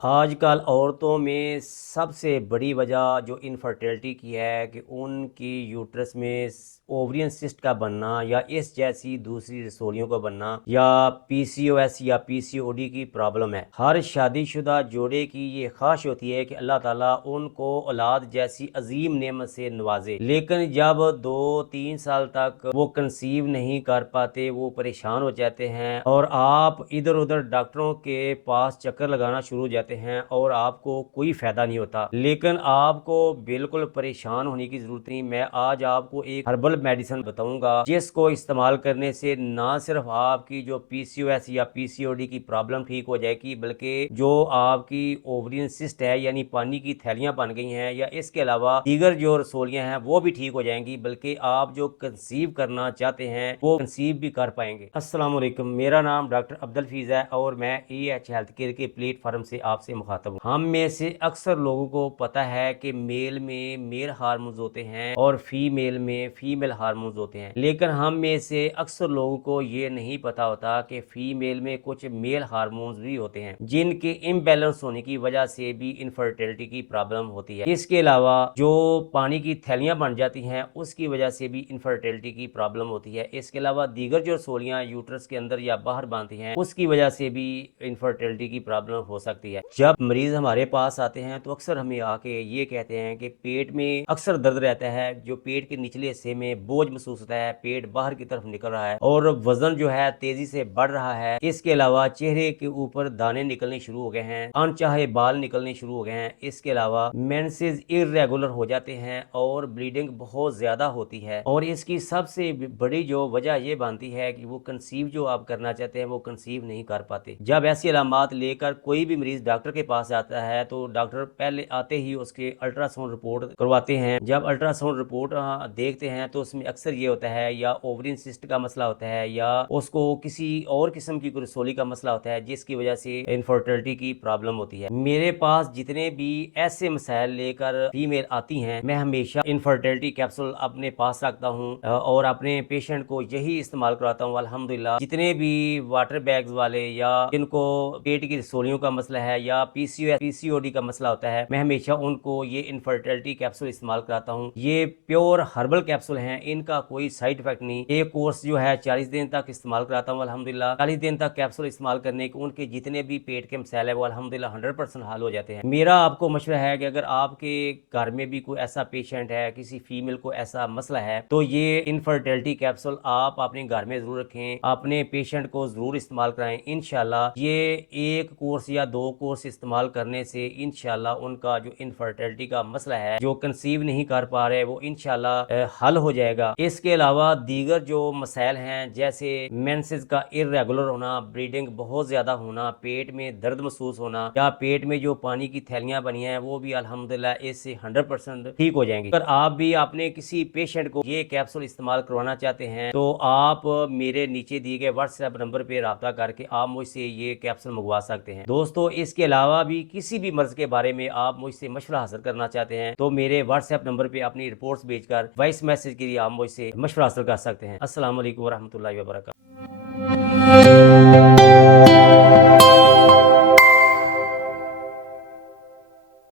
آج کل عورتوں میں سب سے بڑی وجہ جو انفرٹیلٹی کی ہے کہ ان کی یوٹرس میں اوورین سسٹ کا بننا یا اس جیسی دوسری رسولیوں کا بننا یا پی سی او ایس یا پی سی او ڈی کی پرابلم ہے۔ ہر شادی شدہ جوڑے کی یہ خواہش ہوتی ہے کہ اللہ تعالیٰ ان کو اولاد جیسی عظیم نعمت سے نوازے، لیکن جب 2-3 سال تک وہ کنسیو نہیں کر پاتے وہ پریشان ہو جاتے ہیں اور آپ ادھر ادھر ڈاکٹروں کے پاس چکر لگانا شروع ہو جاتے ہیں اور آپ کو کوئی فائدہ نہیں ہوتا۔ لیکن آپ کو بالکل پریشان ہونے کی ضرورت نہیں۔ میں آج آپ کو ایک ہربل میڈیسن بتاؤں گا جس کو استعمال کرنے سے نہ صرف آپ کی جو پی سی او ایس یا پی سی او ڈی کی پرابلم ٹھیک ہو جائے گی، بلکہ جو آپ کی اوورین سسٹ ہے یعنی پانی کی تھیلیاں بن گئی ہیں یا اس کے علاوہ دیگر جو رسولیاں ہیں وہ بھی ٹھیک ہو جائیں گی، بلکہ آپ جو کنسیو کرنا چاہتے ہیں وہ کنسیو بھی کر پائیں گے۔ السلام علیکم، میرا نام ڈاکٹر عبدالفیض ہے اور میں ای ایچ ہیلتھ کیئر کے پلیٹ فارم سے آپ سے مخاطب ہوں۔ ہم میں سے اکثر لوگوں کو پتہ ہے کہ میل میں میل ہارمونز ہوتے ہیں اور فیمیل میں فیمیل ہارمونز ہوتے ہیں، لیکن ہم میں سے اکثر لوگوں کو یہ نہیں پتا ہوتا کہ فیمیل میں کچھ میل ہارمونز بھی ہوتے ہیں جن کے امبیلنس ہونے کی وجہ سے بھی انفرٹیلٹی کی پرابلم ہوتی ہے۔ اس کے علاوہ جو پانی کی تھیلیاں بن جاتی ہیں اس کی وجہ سے بھی انفرٹیلٹی کی پرابلم ہوتی ہے۔ اس کے علاوہ دیگر جو رسولیاں یوٹرس کے اندر یا باہر باندھتی ہیں اس کی وجہ سے بھی انفرٹیلٹی کی پرابلم ہو سکتی ہے۔ جب مریض ہمارے پاس آتے ہیں تو اکثر ہمیں آ کے یہ کہتے ہیں کہ پیٹ میں اکثر درد رہتا ہے، جو پیٹ کے نچلے حصے میں بوجھ محسوس ہوتا ہے، پیٹ باہر کی طرف نکل رہا ہے اور وزن جو ہے تیزی سے بڑھ رہا ہے۔ اس کے علاوہ چہرے کے اوپر دانے نکلنے شروع ہو گئے ہیں، انچاہے بال نکلنے شروع ہو گئے ہیں۔ اس کے علاوہ مینسز ارریگولر ہو جاتے ہیں اور بلیڈنگ بہت زیادہ ہوتی ہے، اور اس کی سب سے بڑی جو وجہ یہ بنتی ہے کہ وہ کنسیو جو آپ کرنا چاہتے ہیں وہ کنسیو نہیں کر پاتے۔ جب ایسی علامات لے کر کوئی بھی مریض ڈاکٹر کے پاس آتا ہے تو ڈاکٹر پہلے آتے ہی اس کے الٹرا ساؤنڈ رپورٹ کرواتے ہیں۔ جب الٹرا ساؤنڈ رپورٹ دیکھتے ہیں تو اس میں اکثر یہ ہوتا ہے یا اوورین سسٹ کا مسئلہ ہوتا ہے یا اس کو کسی اور قسم کی رسولی کا مسئلہ ہوتا ہے جس کی وجہ سے انفرٹیلٹی کی پرابلم ہوتی ہے۔ میرے پاس جتنے بھی ایسے مسائل لے کر فیمیل آتی ہیں میں ہمیشہ انفرٹیلٹی کیپسول اپنے پاس رکھتا ہوں اور اپنے پیشنٹ کو یہی استعمال کراتا ہوں۔ الحمدللہ جتنے بھی واٹر بیگز والے یا جن کو پیٹ کی رسولیوں کا مسئلہ ہے یا پی سی او ڈی کا مسئلہ ہوتا ہے میں ہمیشہ ان کو یہ انفرٹیلٹی کیپسول استعمال کراتا ہوں۔ یہ پیور ہربل کیپسول ہیں، ان کا کوئی سائیڈ افیکٹ نہیں۔ ایک کورس جو ہے 40 دن تک استعمال کراتا ہوں۔ الحمدللہ 40 دن تک کیپسول استعمال کرنے کے ان کے جتنے بھی پیٹ کے مسائل ہیں وہ الحمدللہ 100% حل ہو جاتے ہیں۔ میرا آپ کو مشورہ ہے کہ اگر آپ کے گھر میں بھی کوئی ایسا پیشنٹ ہے، کسی فیمیل کو ایسا مسئلہ ہے، تو یہ انفرٹیلٹی کیپسول آپ اپنے گھر میں ضرور رکھیں، اپنے پیشنٹ کو ضرور استعمال کرائیں۔ انشاءاللہ یہ ایک کورس یا 2 کورس استعمال کرنے سے انشاءاللہ ان کا جو انفرٹیلٹی کا مسئلہ ہے، جو کنسیو نہیں کر پا رہے، وہ انشاءاللہ حل ہو جائے گا۔ اس کے علاوہ دیگر جو مسائل ہیں جیسے مینسز کا ارریگولر ہونا، بلیڈنگ بہت زیادہ ہونا، پیٹ میں درد محسوس ہونا یا پیٹ میں جو پانی کی تھیلیاں بنی ہیں وہ بھی الحمدللہ اس سے 100% ٹھیک ہو جائیں گی۔ اگر آپ بھی اپنے کسی پیشنٹ کو یہ کیپسول استعمال کروانا چاہتے ہیں تو آپ میرے نیچے دیے گئے واٹس ایپ نمبر پہ رابطہ کر کے آپ مجھ سے یہ کیپسول منگوا سکتے ہیں۔ دوستو اس کے علاوہ بھی کسی بھی مرض کے بارے میں آپ مجھ سے مشورہ حاصل کرنا چاہتے ہیں تو میرے واٹس ایپ نمبر پہ اپنی رپورٹس بھیج کر وائس میسج کے لیے آپ مجھ سے مشورہ حاصل کر سکتے ہیں۔ السلام علیکم ورحمۃ اللہ وبرکاتہ۔